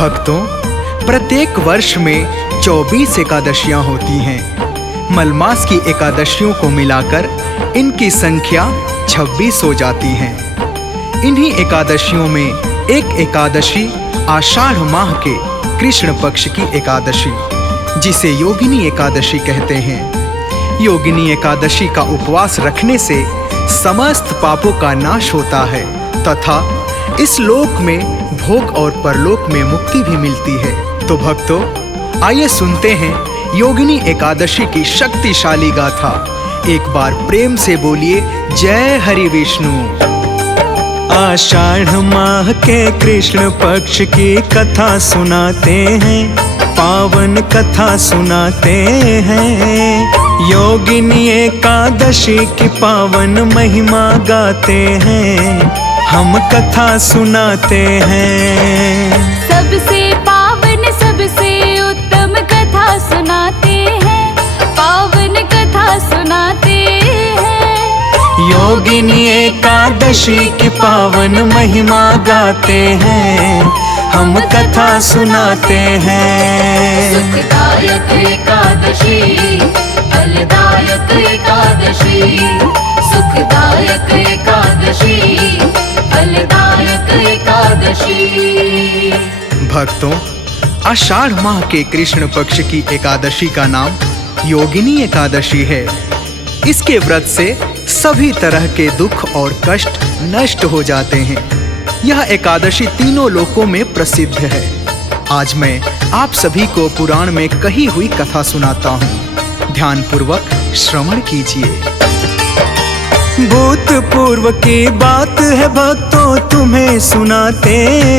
भक्तों, प्रत्येक वर्ष में 24 एकादशियां होती हैं। मलमास की एकादशियों को मिलाकर इनकी संख्या 26 हो जाती है। इन्हीं एकादशियों में एक एकादशी आषाढ़ माह के कृष्ण पक्ष की एकादशी, जिसे योगिनी एकादशी कहते हैं। योगिनी एकादशी का उपवास रखने से समस्त पापों का नाश होता है तथा इस लोक में भोग और परलोक में मुक्ति भी मिलती है। तो भक्तों, आइए सुनते हैं योगिनी एकादशी की शक्तिशाली गाथा। एक बार प्रेम से बोलिए जय हरि विष्णु। आषाढ़ माह के कृष्ण पक्ष की कथा सुनाते हैं, पावन कथा सुनाते हैं। योगिनी एकादशी की पावन महिमा गाते हैं, हम कथा सुनाते हैं। सबसे पावन सबसे उत्तम कथा सुनाते हैं, पावन कथा सुनाते हैं। योगिनी एकादशी की पावन महिमा गाते हैं, हम कथा सुनाते हैं। सुखदायक एकादशी, फलदायक एकादशी, सुखदायक एकादशी, फलदायक एकादशी। भक्तों, आषाढ़ माह के कृष्ण पक्ष की एकादशी का नाम योगिनी एकादशी है। इसके व्रत से सभी तरह के दुख और कष्ट नष्ट हो जाते हैं। यह एकादशी तीनों लोकों में प्रसिद्ध है। आज मैं आप सभी को पुराण में कही हुई कथा सुनाता हूँ। ध्यानपूर्वक श्रवण कीजिए। भूतपूर्व की बात है भक्तों, तुम्हें सुनाते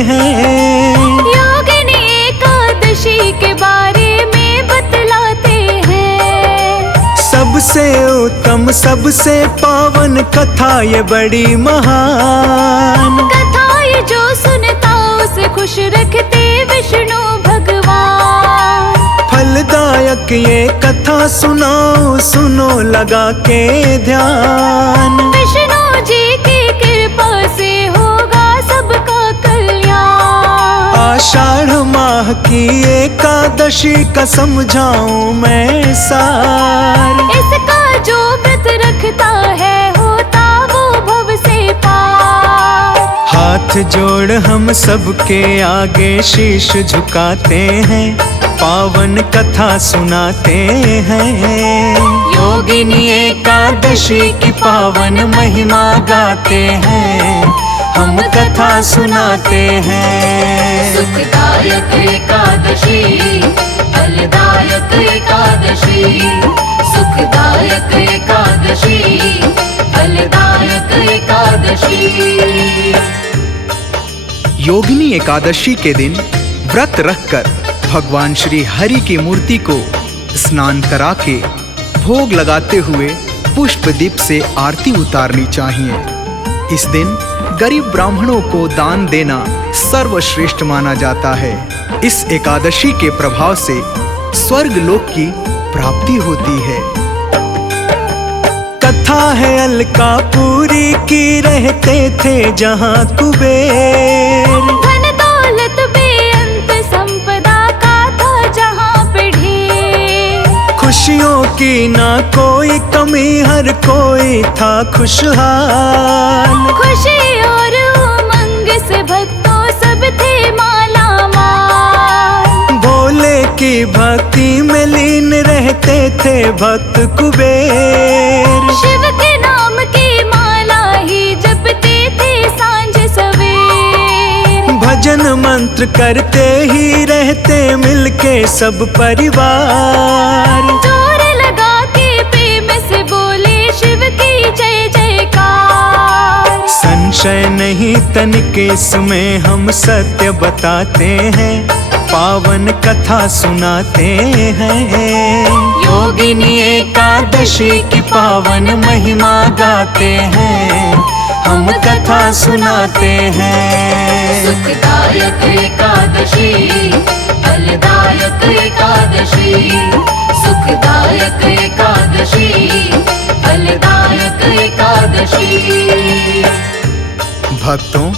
हैं। योगिनी एकादशी के बारे में बतलाते हैं। सबसे उत्तम सबसे पावन कथा ये बड़ी महान कथा ये जो सुनता उसे खुश रखते विष्णु भगवान। फलदायक ये कथा सुनाओ, सुनो लगा के ध्यान। विष्णु जी की कृपा से होगा सबका कल्याण। आषाढ़ माह की एकादशी का समझाऊं मैं सार। इसका जो व्रत रखता है होता वो भव से पार। हाथ जोड़ हम सबके आगे शीश झुकाते हैं, पावन कथा सुनाते हैं। योगिनी एकादशी की पावन महिमा गाते हैं, हम कथा सुनाते हैं। सुखदायक एकादशी, फलदायक एकादशी, सुखदायक एकादशी, फलदायक एकादशी। योगिनी एकादशी के दिन व्रत रखकर भगवान श्री हरि की मूर्ति को स्नान करा के भोग लगाते हुए पुष्प दीप से आरती उतारनी चाहिए। इस दिन गरीब ब्राह्मणों को दान देना सर्वश्रेष्ठ माना जाता है। इस एकादशी के प्रभाव से स्वर्ग लोक की प्राप्ति होती है। कथा है अलकापुरी की, रहते थे जहाँ कुबेर। धन दौलत बेअंत संपदा का था जहाँ पे ढेर। खुशियों की ना कोई कमी, हर कोई था खुशहाल। खुशी और उमंग से भक्तों सब थे माला माल। भोले की भक्ति में लीन रहते थे भक्त कुबेर। शिव के नाम की माला ही जपते थे सांझ सवेर। भजन मंत्र करते ही रहते मिलके सब परिवार। जोर लगा के प्रेम से बोले शिव की जय जयकार। संशय नहीं तनिक इसमें हम सत्य बताते हैं, पावन कथा सुनाते हैं। योगिनी एकादशी की पावन महिमा गाते हैं, हम कथा सुनाते हैं। सुखदायक एकादशी, फलदायक एकादशी, सुखदायक एकादशी, फलदायक एकादशी। भक्तों,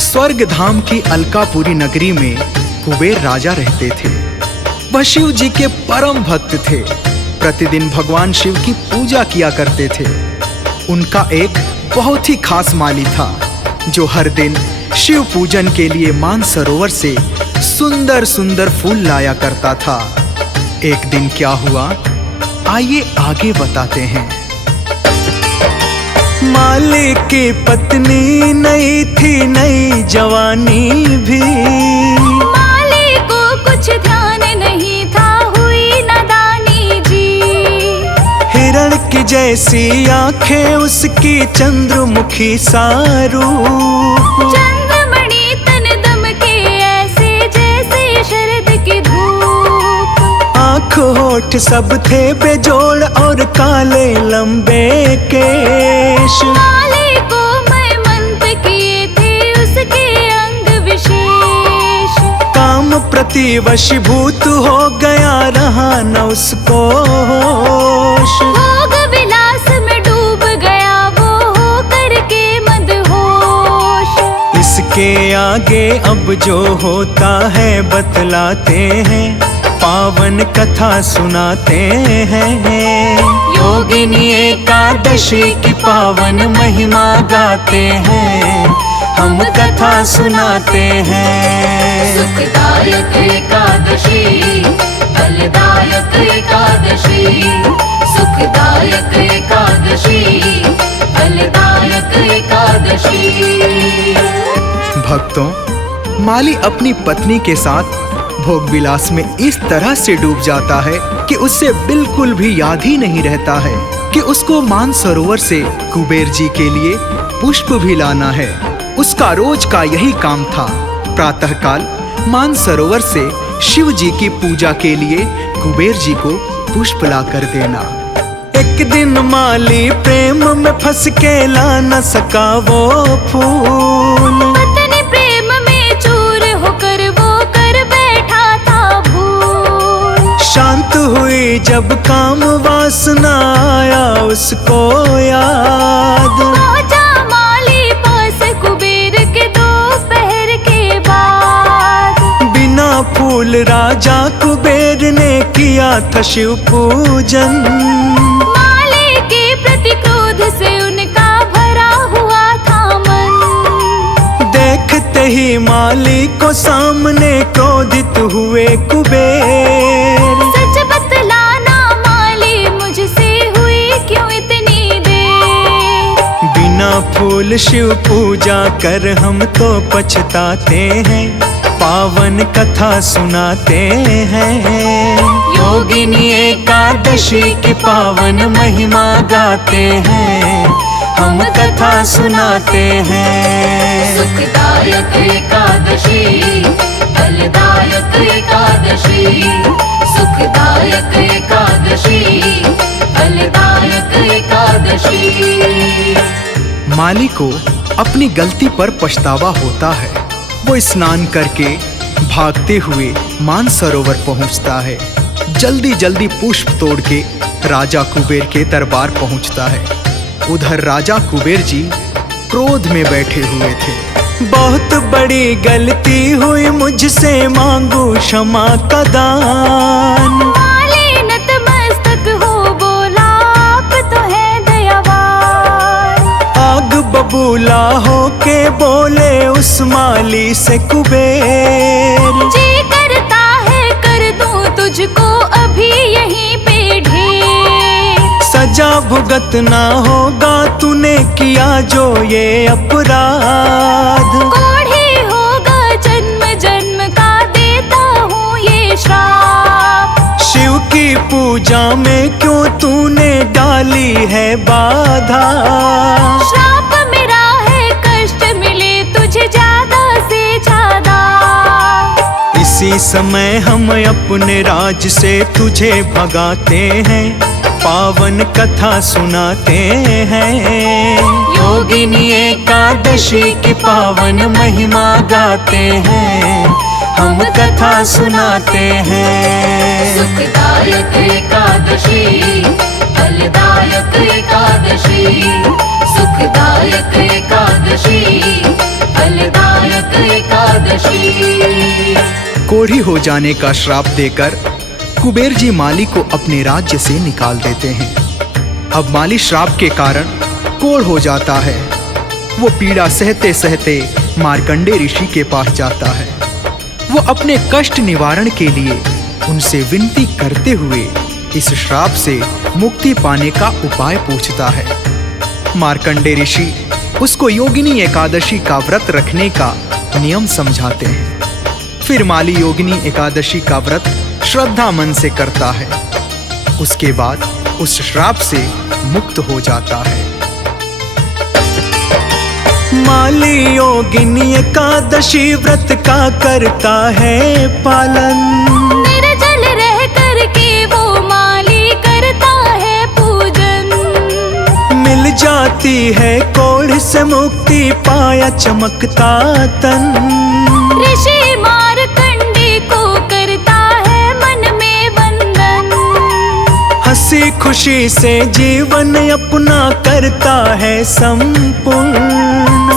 स्वर्ग धाम की अलकापुरी नगरी में कुबेर राजा रहते थे। वह शिव जी के परम भक्त थे। प्रतिदिन भगवान शिव की पूजा किया करते थे। उनका एक बहुत ही खास माली था जो हर दिन शिव पूजन के लिए मानसरोवर से सुंदर सुंदर फूल लाया करता था। एक दिन क्या हुआ, आइए आगे बताते हैं। माली की पत्नी नई थी, नई जवानी भी। माली को कुछ ध्यान नहीं था, हुई नादानी जी। हिरण की जैसी आंखें, उसकी चंद्रमुखी सा रूप। चंद्रमणि तन दमके ऐसे जैसे शरद की धूप। आँख होठ सब थे बेजोड़ और काले लंबे केश। माली को मैं मंत्र किए थे उसके अंग विशेष। काम प्रति वशीभूत हो गया, रहा न उसको होश। भोग विलास में डूब गया वो होकर के मदहोश। इसके आगे अब जो होता है बतलाते हैं, पावन कथा सुनाते हैं। योगिनी एकादशी की पावन महिमा गाते हैं, हम कथा सुनाते हैं। सुखदायक एकादशी, फलदायक एकादशी। सुखदायक एकादशी, फलदायक एकादशी। भक्तों, माली अपनी पत्नी के साथ भोग विलास में इस तरह से डूब जाता है कि उससे बिल्कुल भी याद ही नहीं रहता है कि उसको मानसरोवर से कुबेर जी के लिए पुष्प भी लाना है। उसका रोज का यही काम था। प्रातःकाल मानसरोवर से शिव जी की पूजा के लिए कुबेर जी को पुष्प ला कर देना। एक दिन माली प्रेम में फंस के ला न सका वो फूल। पत्नी प्रेम में चूर होकर वो कर बैठा था भूल। शांत हुई जब काम वासना आया उसको याद। पहुंचा माली पास कुबेर के दोपहर के बाद। बिना फूल राजा कुबेर ने किया था शिव पूजन। माली के प्रति क्रोध से उनका भरा हुआ था मन। देखते ही माली को सामने क्रोधित हुए कुबेर। सच बतलाना माली, मुझसे हुई क्यों इतनी देर। बिना फूल शिव पूजा कर हम तो पछताते हैं, पावन कथा सुनाते हैं। योगिनी एकादशी की पावन महिमा गाते हैं, हम कथा सुनाते हैं। सुखदायक एकादशी, फलदायक एकादशी। सुखदायक एकादशी, फलदायक एकादशी। माली को अपनी गलती पर पछतावा होता है। वो स्नान करके भागते हुए मानसरोवर पहुंचता है। जल्दी जल्दी पुष्प तोड़ के राजा कुबेर के दरबार पहुंचता है। उधर राजा कुबेर जी क्रोध में बैठे हुए थे। बहुत बड़ी गलती हुई मुझसे, मांगू क्षमा का दान। माली नतमस्तक हो बोला, आप तो है दयावान। आग बबूला हो के बोले उस माली से कुबेर। जी करता है कर दूं तुझको अभी यहीं पे ढेर। सजा भुगतना होगा तूने किया जो ये अपराध। कोढ़ी होगा जन्म जन्म का, देता हूँ ये श्राप। शिव की पूजा में क्यों तूने डाली है बाधा। श्राप मेरा है, कष्ट मिले तुझे ज्यादा से ज्यादा। इसी समय हम अपने राज से तुझे भगाते हैं, पावन कथा सुनाते हैं। योगिनी एकादशी की पावन महिमा गाते हैं, हम कथा सुनाते हैं। सुखदायक एकादशी, फलदायक एकादशी। सुखदायक एकादशी, फलदायक एकादशी। कोढ़ी हो जाने का श्राप देकर कुबेर जी माली को अपने राज्य से निकाल देते हैं। अब माली श्राप के कारण कोढ़ हो जाता है। वो पीड़ा सहते सहते मार्कंडे ऋषि के पास जाता है। वो अपने कष्ट निवारण के लिए उनसे विनती करते हुए इस श्राप से मुक्ति पाने का उपाय पूछता है। मार्कंडे ऋषि उसको योगिनी एकादशी का व्रत रखने का नियम समझाते हैं। फिर माली योगिनी एकादशी का व्रत श्रद्धा मन से करता है। उसके बाद उस श्राप से मुक्त हो जाता है। माली योगिनी एकादशी व्रत का करता है पालन। निर्जल रह करके वो माली करता है पूजन। मिल जाती है कोढ़ से मुक्ति, पाया चमकता तन। ऋषि मार्कंडे को करता है मन में वंदन। हंसी खुशी से जीवन अपना करता है संपूर्ण।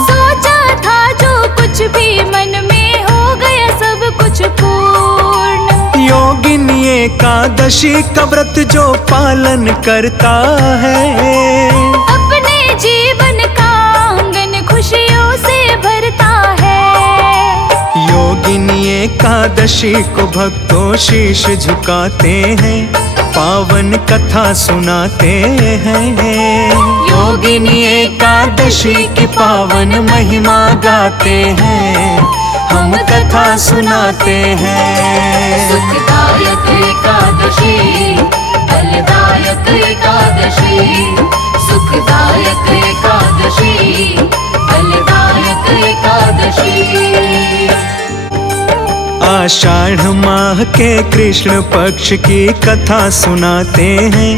सोचा था जो कुछ भी मन में, हो गया सब कुछ पूर्ण। योगिनी एकादशी का व्रत जो पालन करता है, अपने जीवन का आंगन खुशियों से भरता है। योगिनी एकादशी को भक्तों शीश झुकाते हैं, पावन कथा सुनाते हैं। योगिनी एकादशी की पावन महिमा गाते हैं, हम कथा सुनाते हैं। सुखदायक एकादशी, फलदायक एकादशी। सुखदायक एकादशी, फलदायक एकादशी। आषाढ़ माह के कृष्ण पक्ष की कथा सुनाते हैं,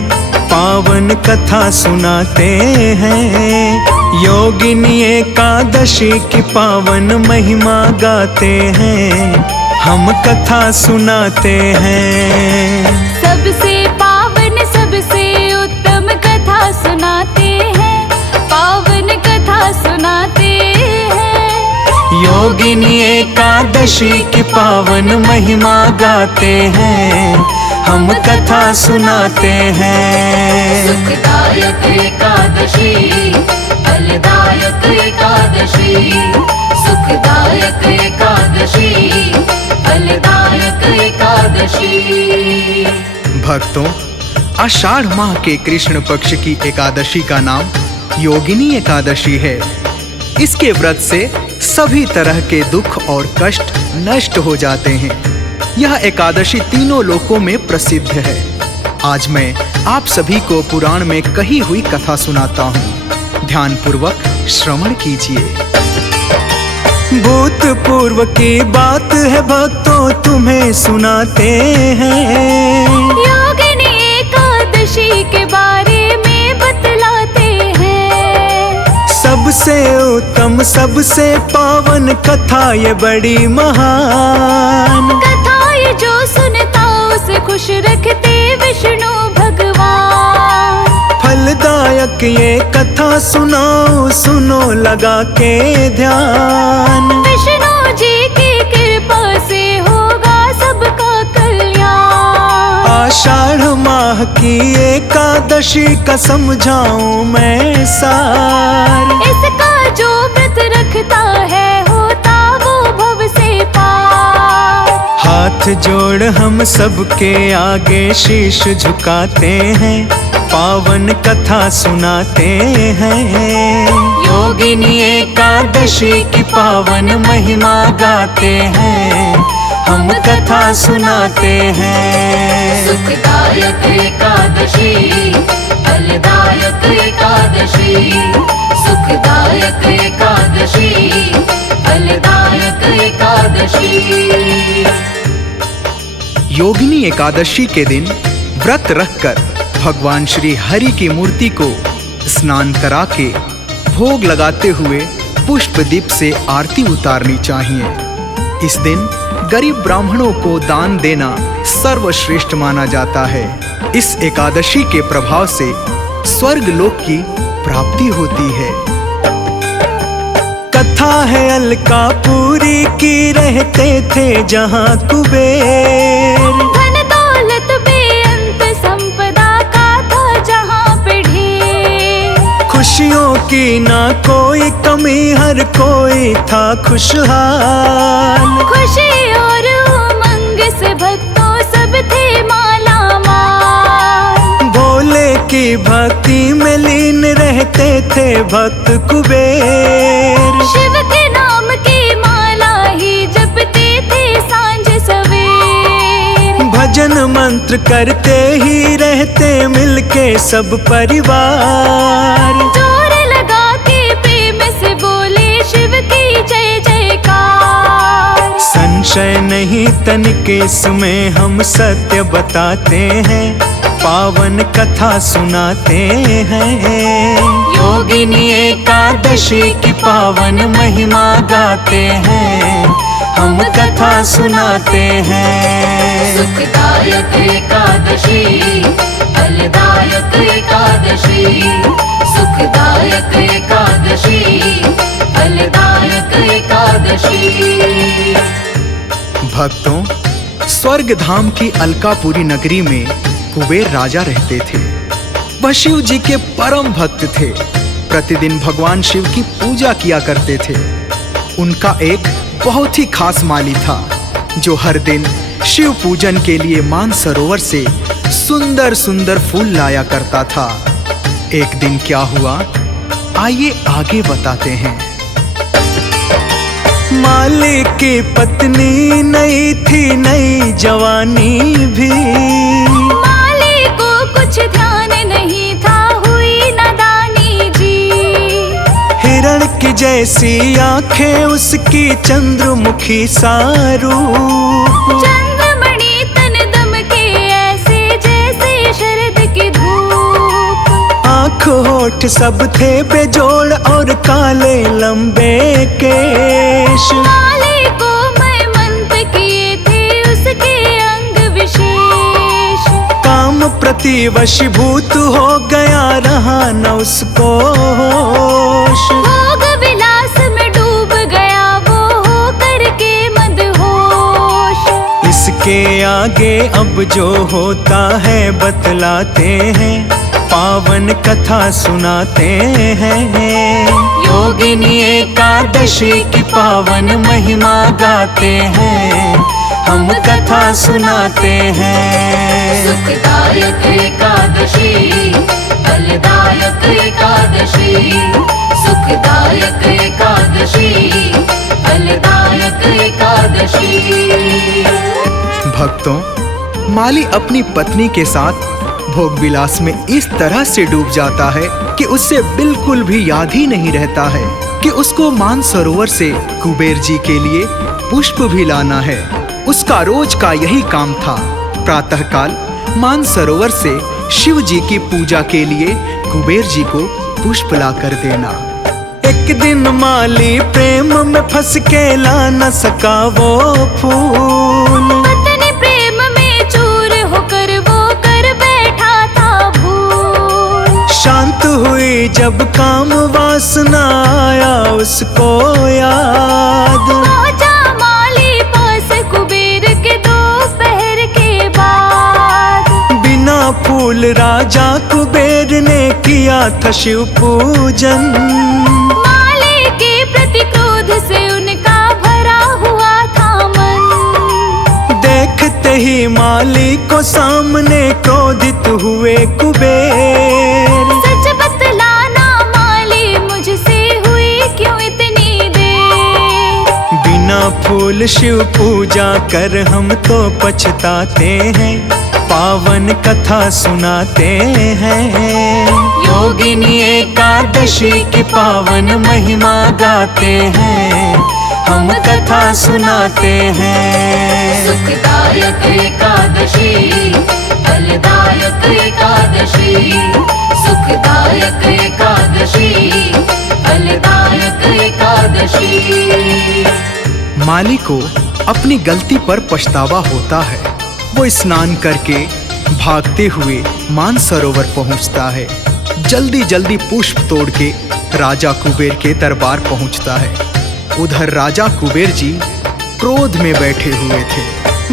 पावन कथा सुनाते हैं। योगिनी एकादशी की पावन महिमा गाते हैं, हम कथा सुनाते हैं। सबसे पावन सबसे उत्तम कथा सुनाते हैं, पावन कथा सुनाते हैं। योगिनी एकादशी की पावन महिमा गाते हैं, हम कथा सुनाते हैं। सुखदायक एकादशी, फलदायक एकादशी। सुखदायक एकादशी, फलदायक एकादशी। भक्तों, आषाढ़ माह के कृष्ण पक्ष की एकादशी का नाम योगिनी एकादशी है। इसके व्रत से सभी तरह के दुख और कष्ट नष्ट हो जाते हैं। यह एकादशी तीनों लोकों में प्रसिद्ध है। आज मैं आप सभी को पुराण में कही हुई कथा सुनाता हूँ। ध्यानपूर्वक श्रवण कीजिए। भूतपूर्व की बात है भक्तों, तुम्हें सुनाते हैं। योगिनी एकादशी के बारे में बतलाते हैं। सबसे उत्तम सबसे पावन कथा ये बड़ी महान। कथा ये जो सुनता उसे खुश रखते विष्णु भगवान। फलदायक ये कथा सुनाओ, सुनो लगा के ध्यान। विष्णु जी की कृपा से होगा सबका कल्याण। आषाढ़ माह की एकादशी का समझाऊं मैं सार। इसका जो व्रत रखता है होता वो भव से पार। हाथ जोड़ हम सबके आगे शीश झुकाते हैं, पावन कथा सुनाते हैं। योगिनी एकादशी की पावन महिमा गाते हैं, हम कथा सुनाते हैं। सुखदायक एकादशी, फलदायक एकादशी। सुखदायक एकादशी, फलदायक एकादशी। योगिनी एकादशी के दिन व्रत रखकर भगवान श्री हरि की मूर्ति को स्नान करा के भोग लगाते हुए पुष्प दीप से आरती उतारनी चाहिए। इस दिन गरीब ब्राह्मणों को दान देना सर्वश्रेष्ठ माना जाता है। इस एकादशी के प्रभाव से स्वर्ग लोक की प्राप्ति होती है। कथा है अलकापुरी की, रहते थे जहाँ कुबेर। धन दौलत बेअंत संपदा का था जहाँ पे ढेर। खुशियों की ना कोई कमी, हर कोई था खुशहाल। खुशी और उमंग से भक्तों सब थे माला माल। भोले की भक्ति में लीन रहते थे भक्त कुबेर। शिव के नाम की माला ही जपते थे सांझ सवेर। भजन मंत्र करते ही रहते मिलके सब परिवार। जोर लगा के प्रेम से बोले शिव की जय जयकार। संशय नहीं तनिक इसमें, हम सत्य बताते हैं, पावन कथा सुनाते हैं। योगिनी एकादशी की पावन महिमा गाते हैं, हम कथा सुनाते हैं। सुखदायक एकादशी, फलदायक एकादशी। सुखदायक एकादशी, फलदायक एकादशी। भक्तों, स्वर्ग धाम की अलकापुरी नगरी में कुबेर राजा रहते थे। वह शिव जी के परम भक्त थे। प्रतिदिन भगवान शिव की पूजा किया करते थे। उनका एक बहुत ही खास माली था, जो हर दिन शिव पूजन के लिए मानसरोवर से सुंदर सुंदर फूल लाया करता था। एक दिन क्या हुआ, आइए आगे बताते हैं। माली की पत्नी नई थी, नई जवानी भी। माली को कुछ ध्यान नहीं था, हुई नादानी जी। हिरण की जैसी आंखें, उसकी चंद्रमुखी सा रूप। चंद्रमणि तन दम के ऐसे जैसे शरद की धूप। आँख होठ सब थे बेजोड़ और काले लंबे केश। माली को मैं मंत्र किए थे उसके अंग विशेष। काम प्रति वशीभूत हो गया, रहा न उसको होश। भोग विलास में डूब गया वो हो करके मदहोश। इसके आगे अब जो होता है बतलाते हैं, पावन कथा सुनाते हैं। योगिनी एकादशी की पावन महिमा गाते हैं, हम कथा सुनाते हैं। सुखदायक एकादशी, फलदायक एकादशी। सुखदायक एकादशी, फलदायक एकादशी। भक्तों, माली अपनी पत्नी के साथ भोग विलास में इस तरह से डूब जाता है कि उससे बिल्कुल भी याद ही नहीं रहता है कि उसको मानसरोवर से कुबेर जी के लिए पुष्प भी लाना है। उसका रोज का यही काम था, प्रातःकाल मानसरोवर से शिव जी की पूजा के लिए कुबेर जी को पुष्प ला कर देना। एक दिन माली प्रेम में फंस के ला न सका वो फूल। पत्नी प्रेम में चूर होकर वो कर बैठा था भूल। शांत हुई जब काम वासना आया उसको याद। पहुंचा माली पास कुबेर के दोपहर के बाद। बिना फूल राजा कुबेर ने किया था शिव पूजन। माली के प्रति क्रोध से उनका भरा हुआ था मन। देखते ही माली को सामने क्रोधित हुए कुबेर। सच बतलाना माली, मुझसे हुई क्यों इतनी देर। बिना फूल शिव पूजा कर हम तो पछताते हैं, पावन कथा सुनाते हैं। योगिनी एकादशी की पावन महिमा गाते हैं, हम कथा सुनाते हैं। सुखदायक एकादशी, फलदायक एकादशी। सुखदायक एकादशी, फलदायक एकादशी। माली को अपनी गलती पर पछतावा होता है। वो स्नान करके भागते हुए मानसरोवर पहुंचता है। जल्दी जल्दी पुष्प तोड़ के राजा कुबेर के दरबार पहुंचता है। उधर राजा कुबेर जी क्रोध में बैठे हुए थे।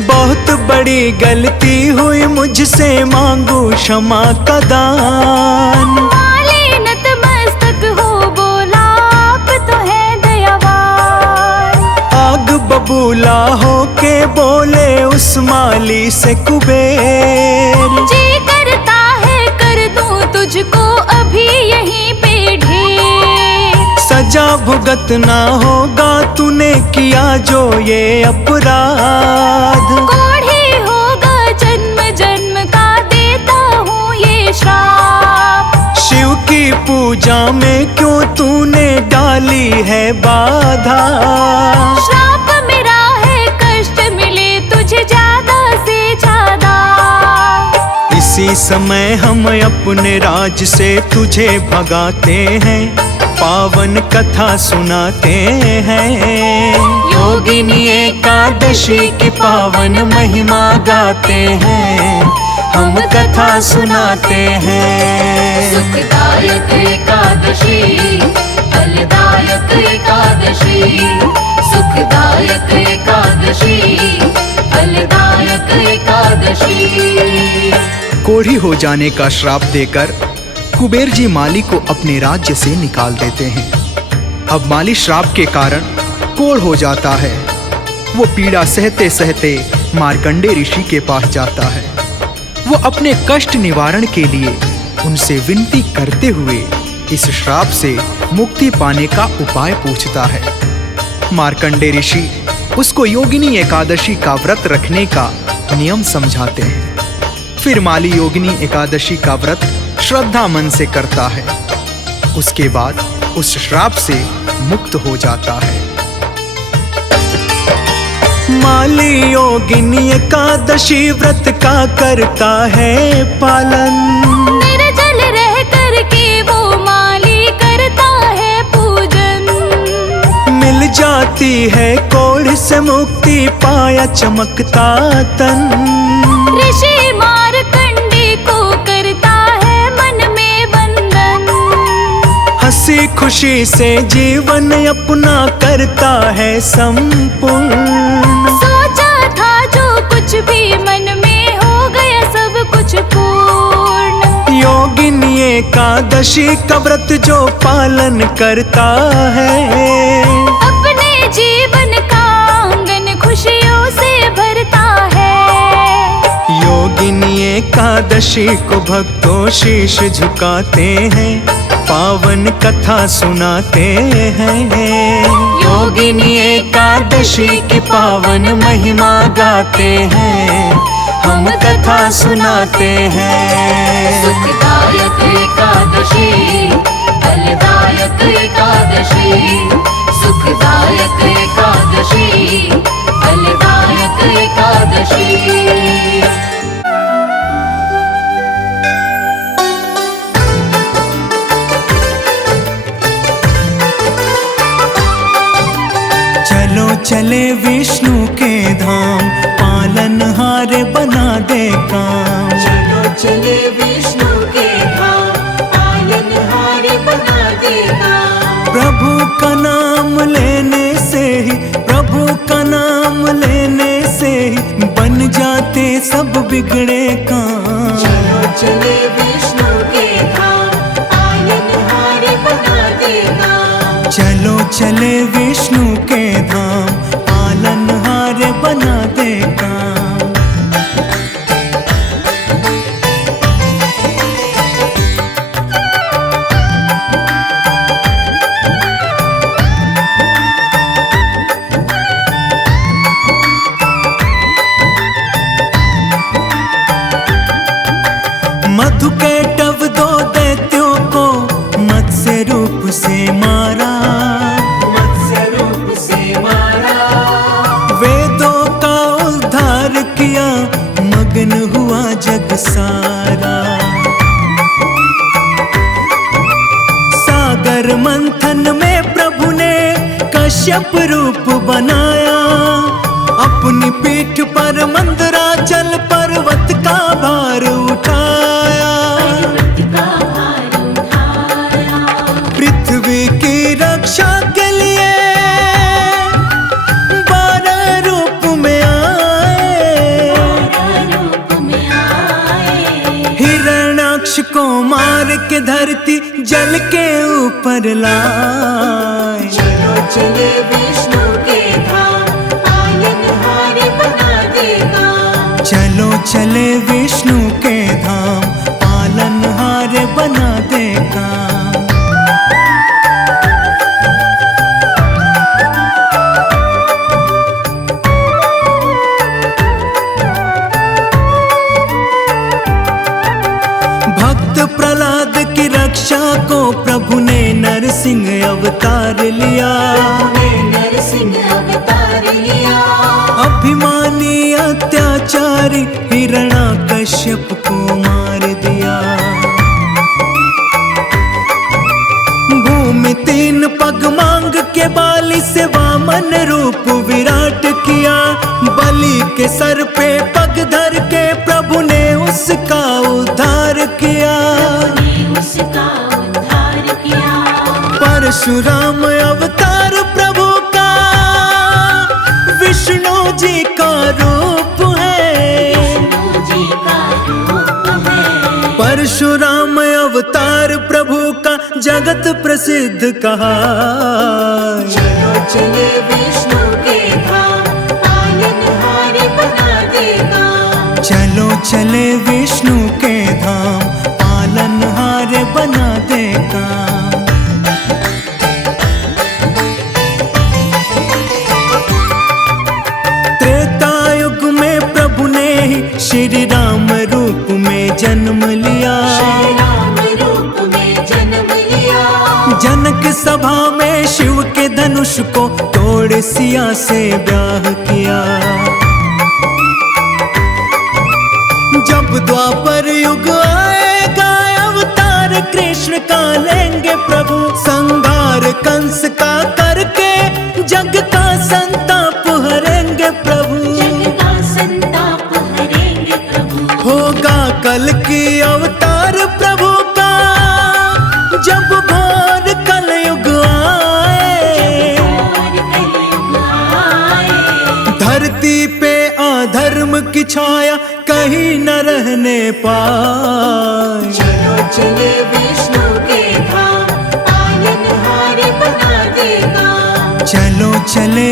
बहुत बड़ी गलती हुई मुझसे, मांगू क्षमा का दान। माली नतमस्तक हो बोला, आप तो है दयावान। आग बबूला हो के बोले उस माली से कुबेर, जी करता है कर दूं तुझको अभी यहीं पे ढेर। सजा भुगतना होगा तूने किया जो ये अपराध। कोढ़ी होगा जन्म जन्म का, देता हूँ ये श्राप। शिव की पूजा में क्यों तूने डाली है बाधा। श्राप मेरा है कष्ट मिले तुझे ज्यादा से ज्यादा। इसी समय हम अपने राज से तुझे भगाते हैं, पावन कथा सुनाते हैं। योगिनी एकादशी की पावन महिमा गाते हैं, हम कथा सुनाते हैं। सुखदायक एकादशी, फलदायक एकादशी। सुखदायक एकादशी, फलदायक एकादशी। कोढ़ी हो जाने का श्राप देकर कुबेर जी माली को अपने राज्य से निकाल देते हैं। अब माली श्राप के कारण कोढ़ हो जाता है। वो पीड़ा सहते सहते मार्कंडे ऋषि के पास जाता है। वो अपने कष्ट निवारण के लिए उनसे विनती करते हुए इस श्राप से मुक्ति पाने का उपाय पूछता है। मार्कंडे ऋषि उसको योगिनी एकादशी का व्रत रखने का नियम समझाते हैं। फिर माली योगिनी एकादशी का व्रत श्रद्धा मन से करता है। उसके बाद उस श्राप से मुक्त हो जाता है। माली योगिनी एकादशी व्रत का करता है पालन। निर्जल रह करके वो माली करता है पूजन। मिल जाती है कोढ़ से मुक्ति, पाया चमकता तन। ऋषि मार्कंडे को करता है मन में बंधन। हंसी खुशी से जीवन अपना करता है संपूर्ण। सोचा था जो कुछ भी मन में हो गया सब कुछ पूर्ण। योगिनी एकादशी का व्रत जो पालन करता है, अपने जीवन का आंगन खुशियों से भरता है। योगिनी एकादशी को भक्तों शीश झुकाते हैं, पावन कथा सुनाते हैं। योगिनी एकादशी की पावन महिमा गाते हैं, हम कथा सुनाते हैं। सुखदायक एकादशी, फलदायक एकादशी। सुखदायक एकादशी, फलदायक एकादशी। चलो चले विष्णु के धाम, पालनहार बना दे काम। चलो चले विष्णु के धाम, पालनहार बना दे काम। प्रभु का नाम लेने से ही, प्रभु का नाम लेने से ही बन जाते सब बिगड़े काम। चलो चले विष्णु के धाम, पालनहार बना दे काम। चलो चले विष्णु के धाम, पालनहार बना दे काम। मधु के टव दो दैत्यों को मत्स्य रूप से मारा। मत्स्य रूप से मारा। वेदों का उद्धार किया, मगन हुआ जग सारा। सागर मंथन में प्रभु ने कश्यप रूप बनाया। अपनी पीठ पर मंदराचल पर्वत का भार उठाया। पृथ्वी की रक्षा के लिए को मार के धरती जल के ऊपर लाए। चलो चले विष्णु के धाम, पालनहार बना देगा। चलो चले विष्णु के धाम, पालनहार बना देगा। भक्त प्रहलाद की रक्षा को प्रभु ने नरसिंह अवतार लिया। नरसिंह अवतार लिया। अभिमानी अत्याचारी हिरण्याकश्यप को मार दिया। भूमि 3 पग मांग के बाली से वामन रूप विराट किया। बलि के सर पे पग धर के प्रभु ने उसका उद्धार किया। उसका उद्धार किया। परशुराम अवतार प्रभु का विष्णु जी का रूप है। विष्णु जी का रूप है। परशुराम अवतार प्रभु का जगत प्रसिद्ध कहा। चलो चले विष्णु के धाम, पालनहार बना देगा। चलो चले विष्णु के धाम, पालनहार बना देगा। त्रेता युग में प्रभु ने ही श्री राम रूप में जन्म लिया। श्री राम रूप में जन्म लिया। जनक सभा में शिव के धनुष को तोड़ सिया से ब्याह किया। जब द्वापर युग आएगा अवतार कृष्ण का लेंगे प्रभु। संहार कंस का करके जग का संताप हरेंगे प्रभु। जग का संताप हरेंगे प्रभु। होगा कल की अवतार प्रभु का जब घोर कलयुग आए। और कलयुग आए। धरती पे अधर्म की छाया कहीं न रहने पाए। चलो चले विष्णु के धाम, पालनहार बना देगा। चलो चले